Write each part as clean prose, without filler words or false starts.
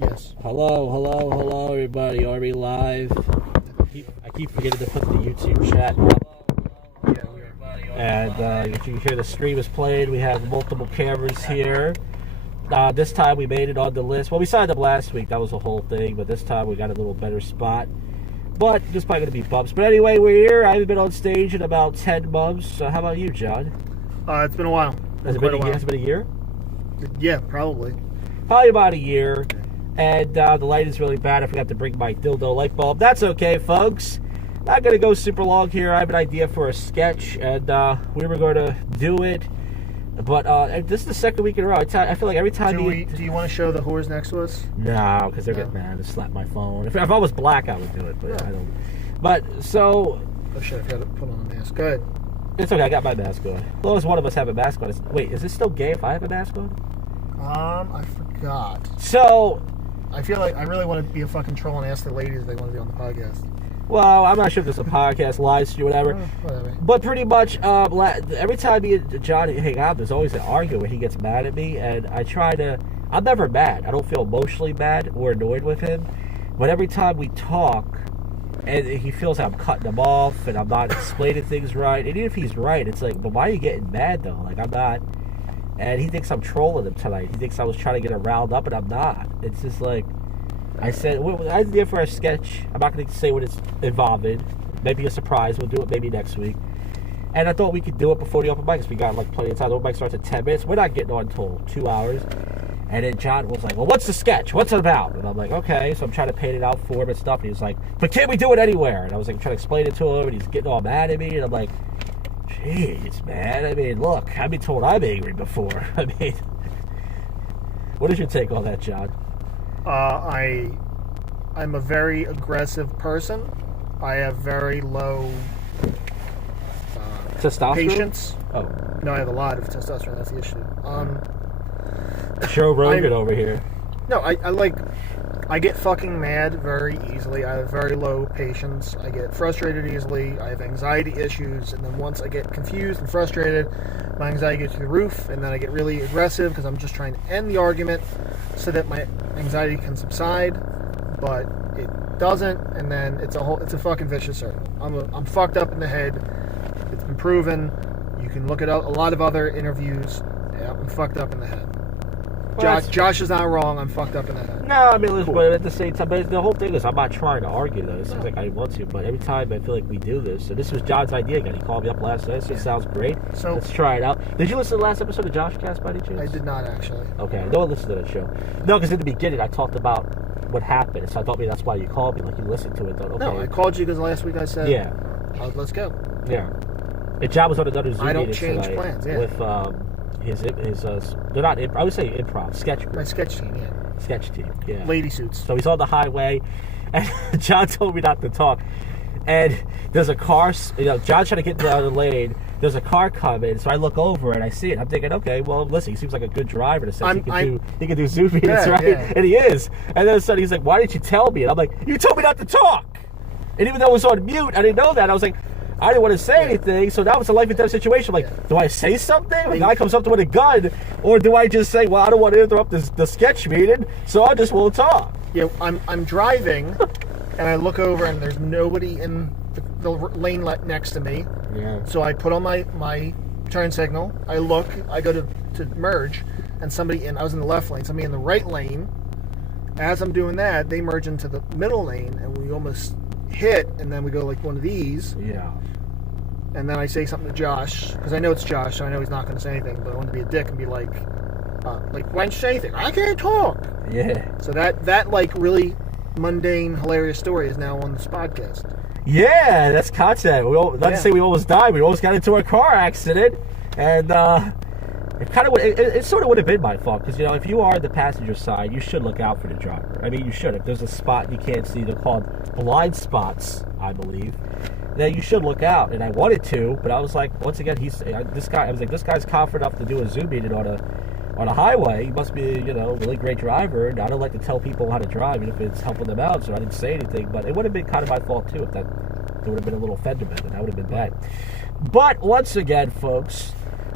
Yes. Hello, everybody. Are we live? I keep forgetting to put the YouTube chat up. And if you hear the stream is playing, we have multiple cameras here. This time we made it on the list. Well, we signed up last week. That was the whole thing. But this time we got a little better spot. But there's probably going to be bumps. But anyway, we're here. I haven't been on stage in about 10 months. So how about you, John? It's been a while. Has it been a year? Yeah, probably. Probably about a year. And the light is really bad. I forgot to bring my dildo light bulb. That's okay, folks. Not going to go super long here. I have an idea for a sketch, and we were going to do it. But this is the second week in a row. I feel like every time do you want to show the whores next to us? No, because they're getting mad. They slap my phone. If I was black, I would do it, but I don't. But, so... Oh, shit, I forgot to put on a mask. Go ahead. It's okay, I got my mask on. As long as one of us have a mask on. Wait, is it still gay if I have a mask on? I forgot. So... I feel like I really want to be a fucking troll and ask the ladies if they want to be on the podcast. Well, I'm not sure if it's a podcast, live stream, whatever. Whatever. But pretty much, every time me and Johnny hang out, there's always an argument where he gets mad at me, and I try to... I'm never mad. I don't feel emotionally mad or annoyed with him. But every time we talk, and he feels like I'm cutting him off, and I'm not explaining things right, and even if he's right, it's like, but why are you getting mad, though? Like, I'm not... And he thinks I'm trolling him tonight. He thinks I was trying to get him riled up, and I'm not. It's just like... I said, I did for a sketch. I'm not going to say what it's involving. Maybe a surprise. We'll do it maybe next week. And I thought we could do it before the open mics. We got like plenty of time. The open mic starts at 10 minutes. We're not getting on until 2 hours. And then John was like, well, what's the sketch? What's it about? And I'm like, okay. So I'm trying to paint it out for him and stuff. And he was like, but can't we do it anywhere? And I was like trying to explain it to him. And he's getting all mad at me. And I'm like, jeez, man. I mean, look, I've been told I'm angry before. I mean, what is your take on that, John? I'm a very aggressive person. I have very low testosterone? Patience. Oh. No, I have a lot of testosterone. That's the issue. Joe Rogan over here. No, I get fucking mad very easily. I have very low patience. I get frustrated easily. I have anxiety issues. And then once I get confused and frustrated, my anxiety gets through the roof. And then I get really aggressive because I'm just trying to end the argument so that my anxiety can subside. But it doesn't. And then it's a fucking vicious circle. I'm fucked up in the head. It's been proven. You can look at a lot of other interviews. Yeah, I'm fucked up in the head. Josh is not wrong. I'm fucked up in the head. No, I mean, listen, but at the same time, but the whole thing is I'm not trying to argue, though. It seems like I want to, but every time I feel like we do this, so this was John's idea again. He called me up last night, so it sounds great. So let's try it out. Did you listen to the last episode of Josh Cast by any chance? I did not, actually. Okay, no one listened to that show. No, because in the beginning I talked about what happened, so I thought maybe that's why you called me, like you listened to it. Thought, okay. No, I called you because last week I said, yeah, let's go. Yeah. And John was on another Zoom I don't meeting change tonight plans, yeah. With they're not, I would say improv, sketch group. My sketch team, yeah. Sketch team, yeah. Lady suits. So he's on the highway, and John told me not to talk. And there's a car, John's trying to get down the lane. There's a car coming, so I look over and I see it. I'm thinking, okay, well, listen, he seems like a good driver. That says he can do Zoom meetings, right? Yeah. And he is. And then suddenly he's like, why didn't you tell me? And I'm like, you told me not to talk. And even though it was on mute, I didn't know that. I was like, I didn't want to say anything, so that was a life and death situation. I'm like, do I say something? The guy comes up to me with a gun, or do I just say, well, I don't want to interrupt the sketch meeting, so I just won't talk? Yeah, I'm driving, and I look over, and there's nobody in the lane next to me. Yeah. So I put on my turn signal. I look. I go to merge, and I was in the left lane. Somebody in the right lane. As I'm doing that, they merge into the middle lane, and we almost hit, and then we go like one of these. Yeah. And then I say something to Josh, because I know it's Josh, so I know he's not going to say anything, but I want to be a dick and be like, why don't you say anything? I can't talk. Yeah. So that like really mundane, hilarious story is now on this podcast. Yeah, that's content. Not to say we almost died. We almost got into a car accident, and it sort of would have been my fault, because if you are the passenger side, you should look out for the driver. I mean, you should. If there's a spot you can't see, they're called blind spots, I believe. Then you should look out. And I wanted to, but I was like, once again, this guy's confident enough to do a Zoom meeting on a highway. He must be a really great driver. And I don't like to tell people how to drive, even if it's helping them out. So I didn't say anything. But it would have been kind of my fault too if there would have been a little fenderman, and that would have been bad. But once again, folks.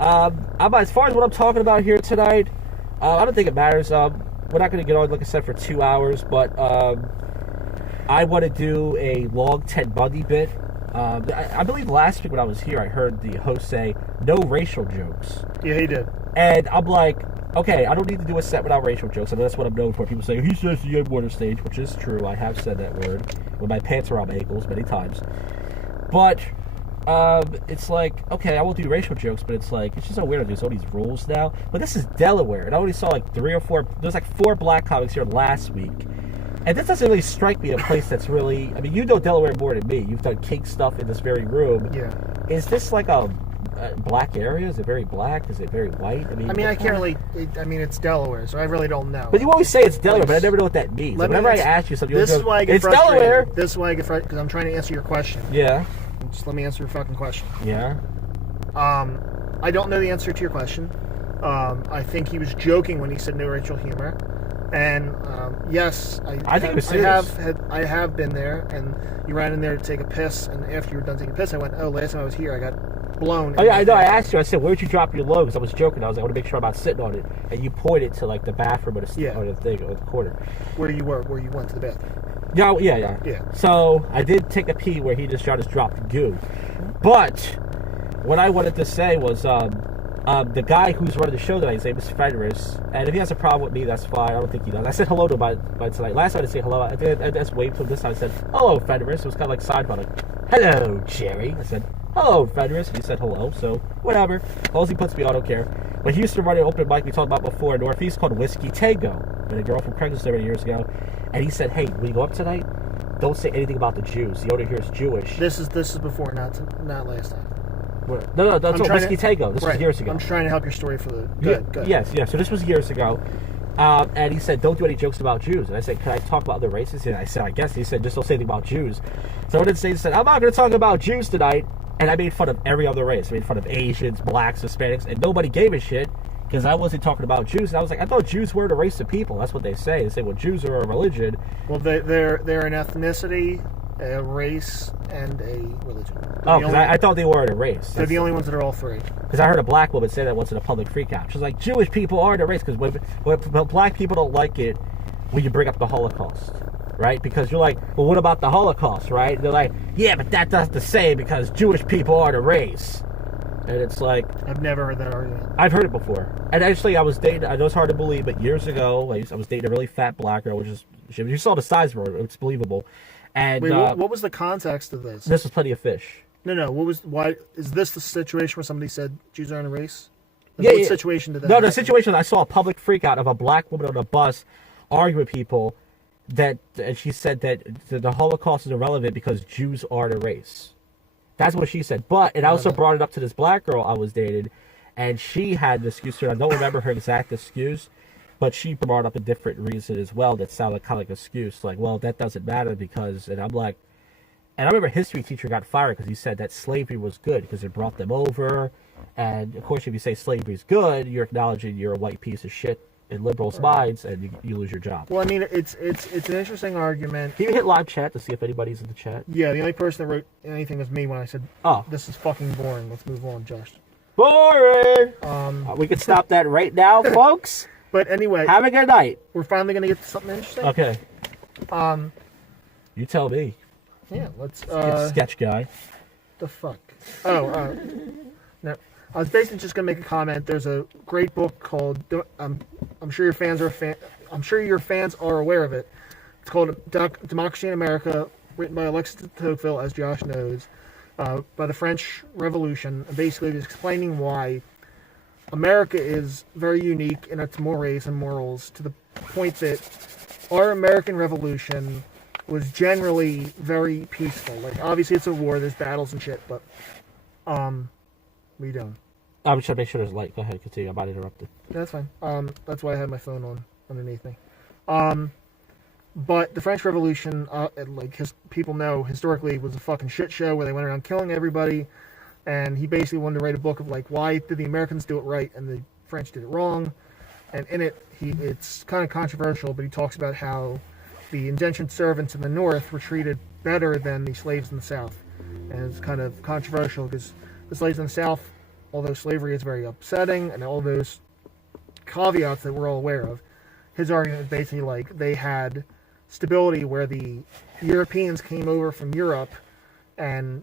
As far as what I'm talking about here tonight, I don't think it matters. we're not going to get on, like I said, for 2 hours, but I want to do a long Ted Bundy bit. I believe last week when I was here, I heard the host say, no racial jokes. Yeah, he did. And I'm like, okay, I don't need to do a set without racial jokes. I know that's what I'm known for. People say, he says the N-word on stage, which is true. I have said that word with my pants around my ankles many times. But it's like, okay, I won't do racial jokes, but it's like, it's just so weird. There's all these rules now. But this is Delaware, and I only saw like 3 or 4, there's like 4 black comics here last week. And this doesn't really strike me a place that's really, I mean, you know Delaware more than me. You've done kink stuff in this very room. Yeah. Is this like a black area? Is it very black? Is it very white? I mean, I can't really, it's Delaware, so I really don't know. But you always say it's Delaware, but I never know what that means. Whenever I ask you something, this is why I get it's frustrated. Delaware. This is why I get frustrated, because I'm trying to answer your question. Yeah. Just let me answer your fucking question. Yeah. I don't know the answer to your question. I think he was joking when he said no racial humor. And yes, I think it was serious. I have been there, and you ran in there to take a piss, and after you were done taking a piss, I went, oh, last time I was here, I got blown. Oh yeah, I know. I asked you. I said, "Where'd you drop your load?" Because I was joking. I was like, "I want to make sure I'm not sitting on it." And you pointed to like the bathroom or the thing or the corner where you went to the bathroom. Yeah. So I did take a pee where he just dropped goo. But what I wanted to say was, the guy who's running the show tonight, his name is Fenris, and if he has a problem with me, that's fine. I don't think he does. I said hello to him by tonight. Last time I didn't say hello. I just waved to him. This time I said, hello, Fenris. It was kind of like Seinfeld, like, hello, Jerry. I said, hello, Fenris. He said hello, so whatever. As long as he puts me on, I don't care. But he used to run an open mic we talked about before in Northeast called Whiskey Tango. And a girl from Craigslist there many years ago. And he said, hey, when you go up tonight, don't say anything about the Jews. The owner here is Jewish. This is before, not last time. No, that's Whiskey Tango. This was years ago. I'm trying to help your story for the... Good. Yes. So this was years ago. And he said, don't do any jokes about Jews. And I said, can I talk about other races? And I said, I guess. He said, just don't say anything about Jews. So I didn't say, he said, I'm not going to talk about Jews tonight. And I made fun of every other race. I made fun of Asians, blacks, Hispanics, and nobody gave a shit because I wasn't talking about Jews. And I was like, I thought Jews were a race of people. That's what they say. They say, well, Jews are a religion. Well, they're an ethnicity, a race, and a religion. Because I thought they were a race. They're the only ones that are all three. Because I heard a black woman say that once in a public freakout. She's like, Jewish people aren't a race. Because when black people don't like it when you bring up the Holocaust. Right? Because you're like, well, what about the Holocaust, right? And they're like, yeah, but that doesn't the same because Jewish people aren't a race. And it's like... I've never heard that argument. I've heard it before. And actually, I was dating... I know it's hard to believe, but years ago, I was dating a really fat black girl, which is... You saw the size of her. It's believable. And, wait, what was the context of this? This was Plenty of Fish. No. Why is this the situation where somebody said Jews aren't a race? What situation did that happen? The situation, I saw a public freakout of a black woman on a bus arguing with people and she said that the Holocaust is irrelevant because Jews aren't a race. That's what she said. But I also brought it up to this black girl I was dating, and she had an excuse. I don't remember her exact excuse, but she brought up a different reason as well that sounded kind of like an excuse. Like, well, that doesn't matter because... And I'm like... And I remember a history teacher got fired because he said that slavery was good because it brought them over. And, of course, if you say slavery is good, you're acknowledging you're a white piece of shit in liberals' minds, and you lose your job. Well, I mean, it's an interesting argument. Can you hit live chat to see if anybody's in the chat? Yeah, the only person that wrote anything was me when I said, "Oh, this is fucking boring. Let's move on, Josh." Boring. We can stop that right now, folks. But anyway, have a good night. We're finally gonna get to something interesting. Okay. You tell me. Yeah, let's. Sketch guy. The fuck. Oh, no. I was basically just gonna make a comment. There's a great book called. I'm sure your fans are aware of it. It's called Democracy in America, written by Alexis de Tocqueville, as Josh knows, by the French Revolution. Basically, it's explaining why America is very unique in its mores and morals, to the point that our American Revolution was generally very peaceful. Like, obviously, it's a war. There's battles and shit, but we don't. I'm just trying to make sure there's light. Go ahead, continue. I'm about interrupted. That's fine. That's why I have my phone on underneath me. But the French Revolution, people know, historically was a fucking shit show where they went around killing everybody. And he basically wanted to write a book of, like, why did the Americans do it right and the French did it wrong. And in it, it's kind of controversial, but he talks about how the indentured servants in the North were treated better than the slaves in the South. And it's kind of controversial because the slaves in the South, although slavery is very upsetting and all those caveats that we're all aware of, his argument is basically like they had stability where the Europeans came over from Europe and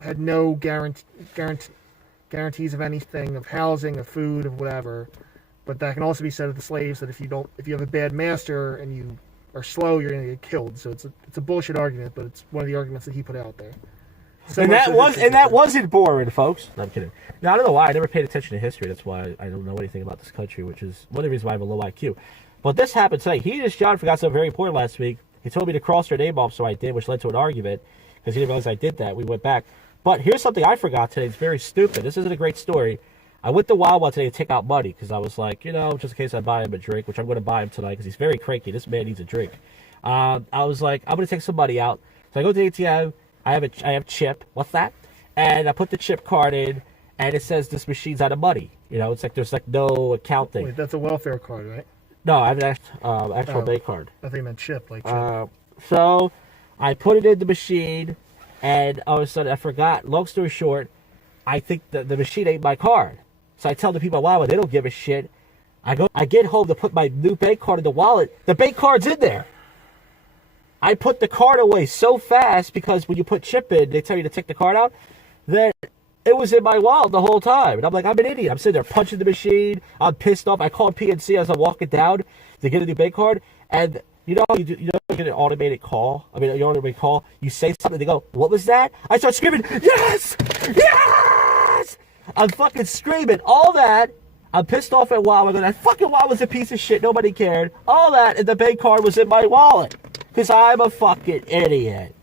had no guarantees of anything, of housing, of food, of whatever. But that can also be said of the slaves, that if you have a bad master and you are slow, you're going to get killed. So it's a bullshit argument, but it's one of the arguments that he put out there. And that wasn't boring, folks. No, I'm kidding. Now, I don't know why. I never paid attention to history. That's why I don't know anything about this country, which is one of the reasons why I have a low IQ. But this happened today. He and John forgot something very important last week. He told me to cross their name off, so I did, which led to an argument because he didn't realize I did that. We went back. But here's something I forgot today. It's very stupid. This isn't a great story. I went to Wawa today to take out money because I was like, just in case I buy him a drink, which I'm going to buy him tonight because he's very cranky. This man needs a drink. I was like, I'm going to take some money out. So I go to the ATM. I have chip. What's that? And I put the chip card in, and it says this machine's out of money. It's like there's like no accounting. Wait, that's a welfare card, right? No, I have an actual bank card. I think you meant chip, like chip. So I put it in the machine, and all of a sudden I forgot. Long story short, I think the machine ain't my card. So I tell the people, wow, they don't give a shit. I get home to put my new bank card in the wallet. The bank card's in there. I put the card away so fast because when you put chip in, they tell you to take the card out, that it was in my wallet the whole time. And I'm like, I'm an idiot. I'm sitting there punching the machine. I'm pissed off. I called PNC as I'm walking down to get a new bank card. And you get an automated call. You say something, they go, what was that? I start screaming, yes! Yes! I'm fucking screaming. All that. I'm pissed off at Wawa. That fucking Wawa was a piece of shit. Nobody cared. All that, and the bank card was in my wallet. Because I'm a fucking idiot.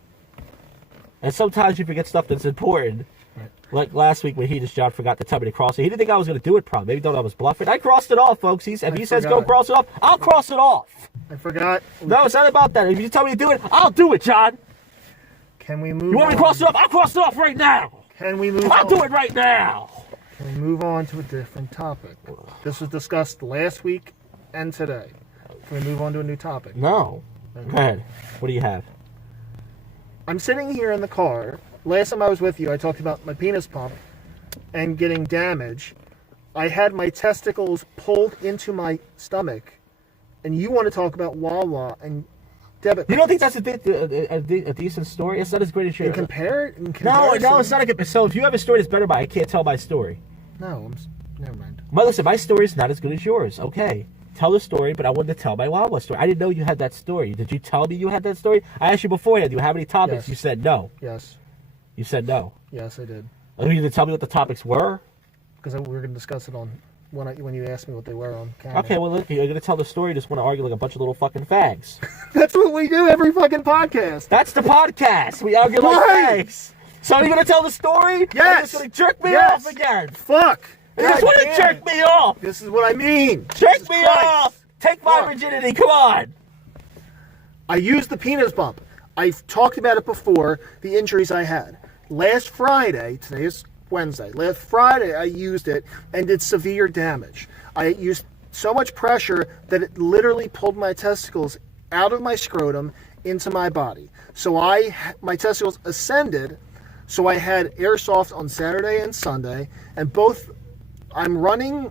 And sometimes you forget stuff that's important. Right. Like last week when John forgot to tell me to cross it. He didn't think I was going to do it probably. Maybe thought I was bluffing. I crossed it off, folks. If he says go cross it off, I'll cross it off. I forgot. No, it's not about that. If you tell me to do it, I'll do it, John. Can we move on? You want me to cross it off? I'll cross it off right now. Can we move on? I'll do it right now. Can we move on to a different topic? This was discussed last week and today. Can we move on to a new topic? No. Okay. Go ahead. What do you have? I'm sitting here in the car. Last time I was with you, I talked about my penis pump and getting damage. I had my testicles pulled into my stomach, and you want to talk about Wawa and debit. You don't think that's a decent story? It's not as great as yours. No, it's not a good. So if you have a story that's better, I can't tell my story. No, never mind. But listen, my story is not as good as yours. Okay. Tell the story, but I wanted to tell my Wawa story. I didn't know you had that story. Did you tell me you had that story? I asked you beforehand, do you have any topics? Yes. You said no. Yes. You said no. Yes, I did. You didn't tell me what the topics were? Because we were going to discuss it on when you asked me what they were on camera. Okay, well, look, you're going to tell the story, you just want to argue like a bunch of little fucking fags. That's what we do every fucking podcast. That's the podcast. We argue like fags. So you're going to tell the story? Yes. You're just going to jerk me off again. Fuck. You just want to jerk me off. This is what I mean. Jerk me off. Take my virginity. Come on. I used the penis pump. I've talked about it before, the injuries I had. Last Friday, today is Wednesday, last Friday I used it and did severe damage. I used so much pressure that it literally pulled my testicles out of my scrotum into my body. So my testicles ascended, so I had airsoft on Saturday and Sunday, and both I'm running,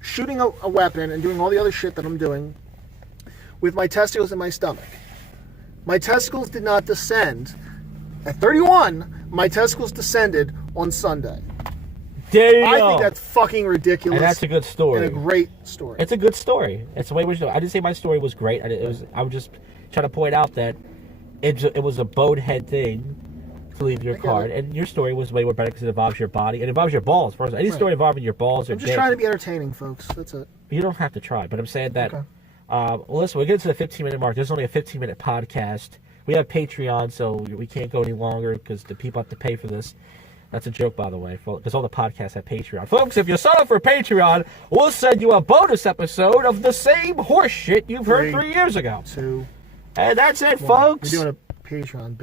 shooting a weapon and doing all the other shit that I'm doing with my testicles in my stomach. My testicles did not descend. At 31, my testicles descended on Sunday. Damn. I think that's fucking ridiculous. And that's a good story. And a great story. It's a good story. It's the way we should do it. I didn't say my story was great. I was just trying to point out that it was a bonehead thing to leave your card. And your story was way more better because it involves your body. It involves your balls. First, any story involving your balls or I'm just trying to be entertaining, folks. That's it. You don't have to try. But I'm saying that... Okay. Well, listen, we're getting to the 15-minute mark. There's only a 15-minute podcast. We have Patreon, so we can't go any longer because the people have to pay for this. That's a joke, by the way, because all the podcasts have Patreon. Folks, if you sign up for Patreon, we'll send you a bonus episode of the same horse shit you've heard 3 years ago. 2. And that's it, folks. We're doing a Patreon bit.